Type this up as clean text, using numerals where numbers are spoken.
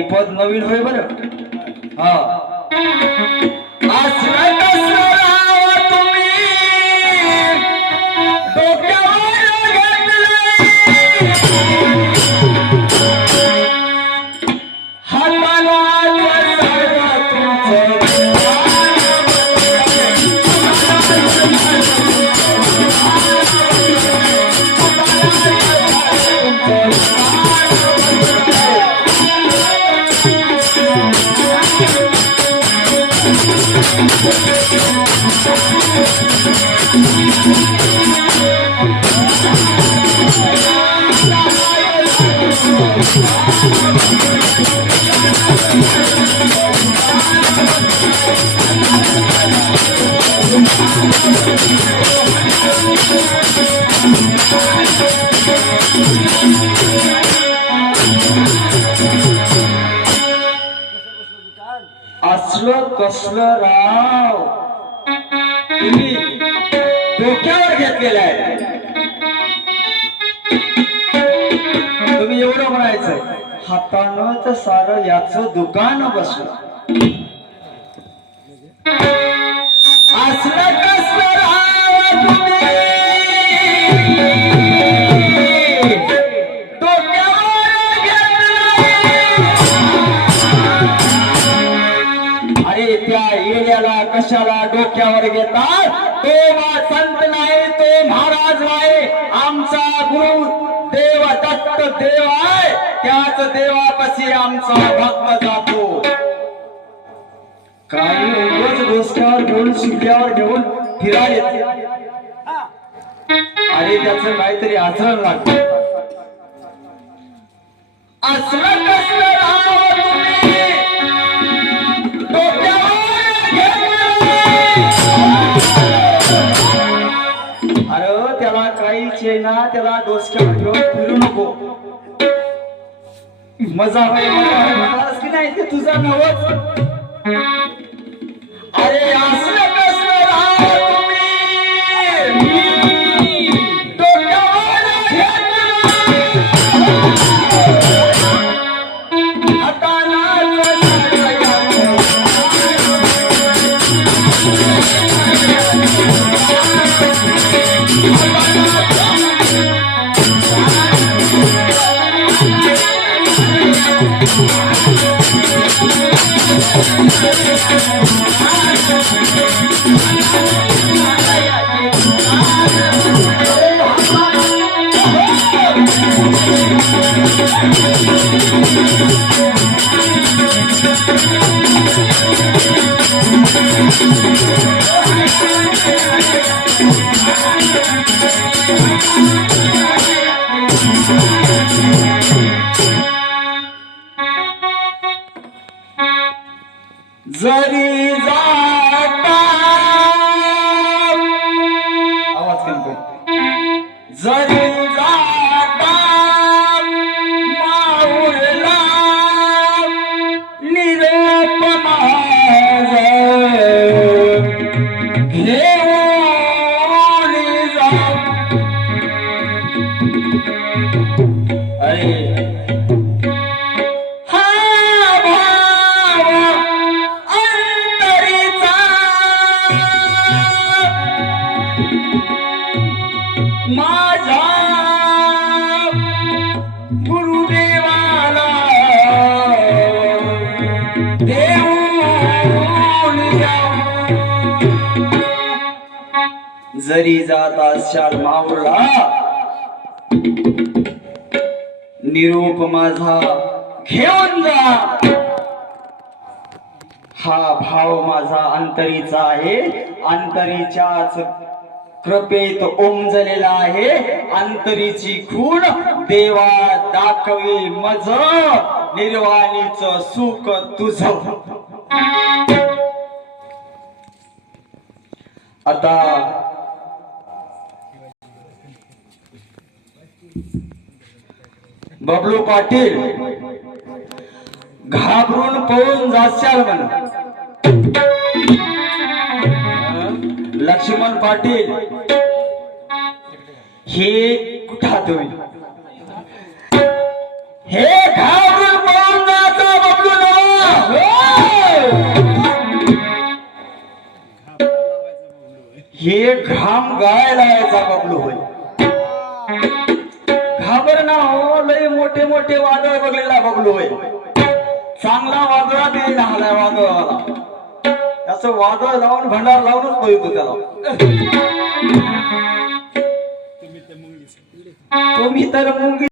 हे पद नवीन होय बरं. हा असलं कसलं राव तुम्ही डोक्यावर घेतलंय, हाताला सारं तुमचं असलं कसलं राव तुम्ही डोक्यावर घेतलेलं आहे. तुम्ही एवढं म्हणायचं हातानं तर सारं याचं दुकान बसलं. असलं कसलं राव तुम्ही त्या येण्याला कशाला डोक्यावर घेतात. तो संत नाही, तो महाराज नाही, आमचा गुरु देव दत्त देव आहे. त्याच देवापाशी आमचा भक्त जातो. काही रोज डोसक्यावर घेऊन शिक्यावर घेऊन फिरायला आणि त्याचं काहीतरी आचरण लागतं. असलं कसलं राव तुम्ही अरे त्याला काहीच ना, त्याला डोसक्यावर घेऊन फिरू नको. मजा होय की नाही ते तुझा नवच. अरे असलं कसलं राव तुम्ही डोक्यावर घेतलं, हाताला जरी जाता आवाज कमी कर. जरी जाता माऊरला निरोप माझा घेऊन जा. अरे माझा गुरुदेवाला देऊन जरी जात असाल माऊरला निरोप माझा घेऊन जा. हा भाव माझा अंतरीचा आहे, अंतरीच्याच कृपेत ओमजलेला आहे. अंतरीची खूण देवा दाखवी मज निर्वाणीच सुख तुझ. आता बबलू पाटील घाबरून पळून जाशाल म्हण. लक्ष्मण पाटील हे कुठं तुम्ही हे घाबरून पळून जातो. हे घाम गायला यायचा बबलू होय. घाबर ना हो, लय मोठे मोठे वादळ बघलेला बबलू होय. चांगला वादळात येईल आलाय वादळाला. त्याचं वादळ लावून भंडार लावूनच बघतो त्याला. तुम्ही तर मुंगी